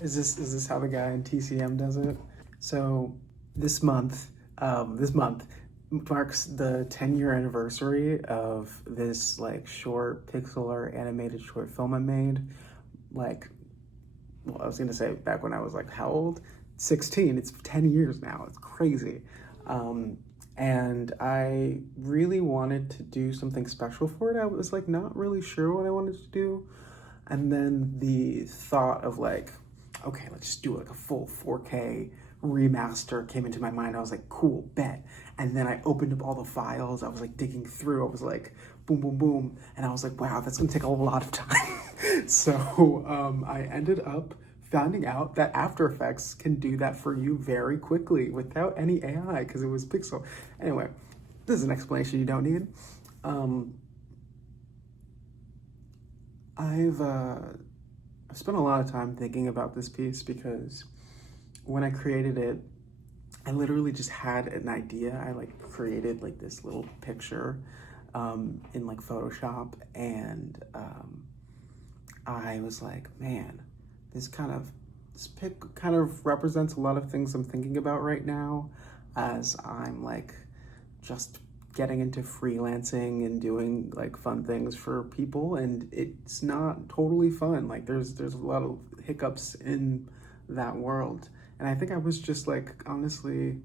Is this how the guy in TCM does it? So this month marks the 10-year anniversary of this like short pixel animated short film I made. Like, well, I was gonna say back when I was like how old? 16. It's 10 years now. It's crazy. And I really wanted to do something special for it. I was like not really sure what I wanted to do. And then the thought of like, okay, let's just do like a full 4K remaster came into my mind. I was like, cool, bet. And then I opened up all the files. I was like digging through. I was like, boom, boom, boom. And I was like, wow, that's gonna take a lot of time. So I ended up finding out that After Effects can do that for you very quickly without any AI because it was pixel. Anyway, this is an explanation you don't need. I've spent a lot of time thinking about this piece because when I created it, I literally just had an idea. I like created like this little picture in like Photoshop, and I was like, man, this pic kind of represents a lot of things I'm thinking about right now as I'm like just getting into freelancing and doing like fun things for people, and it's not totally fun. Like there's a lot of hiccups in that world. And I think I was just like honestly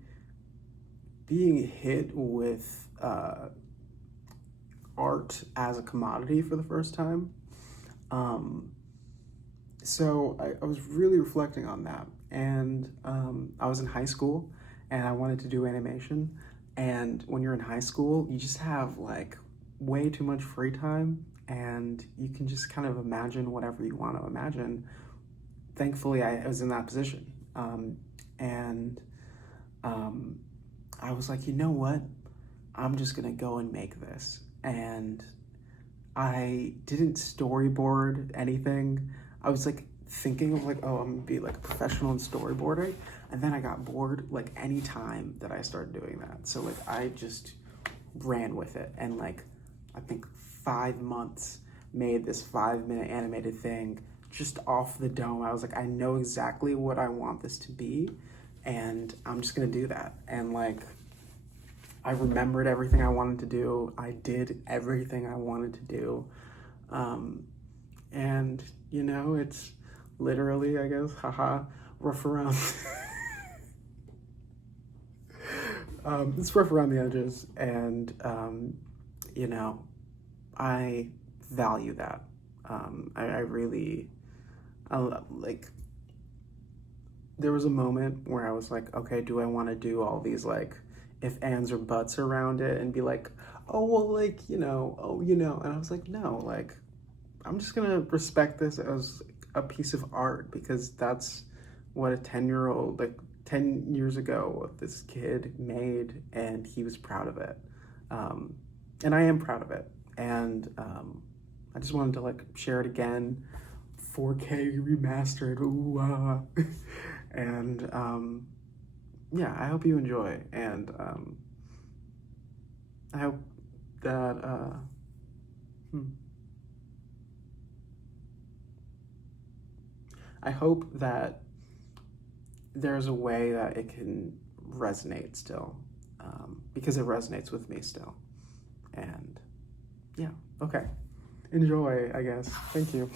being hit with art as a commodity for the first time. So I was really reflecting on that. And I was in high school and I wanted to do animation. And when you're in high school, you just have like way too much free time and you can just kind of imagine whatever you want to imagine. Thankfully, I was in that position. And I was like, you know what? I'm just gonna go and make this. And I didn't storyboard anything. I was like thinking of like, oh, I'm gonna be like a professional in storyboarding. And then I got bored like any time that I started doing that. So like I just ran with it. And like, I think 5 months made this 5-minute animated thing just off the dome. I was like, I know exactly what I want this to be. And I'm just gonna do that. And like, I remembered everything I wanted to do. I did everything I wanted to do. And you know, it's literally, I guess, haha, rough around. It's rough around the edges, and you know, I value that. I really, like, there was a moment where I was like, okay, do I want to do all these like if ands or buts around it and be like, oh well, like, you know, oh, you know, and I was like, no, like, I'm just gonna respect this as a piece of art because that's what a 10-year-old, like 10 years ago, this kid made, and he was proud of it. And I am proud of it. And I just wanted to like share it again, 4K remastered, ooh, and yeah, I hope you enjoy, and I hope that I hope that there's a way that it can resonate still, because it resonates with me still. And yeah, okay. Enjoy, I guess. Thank you.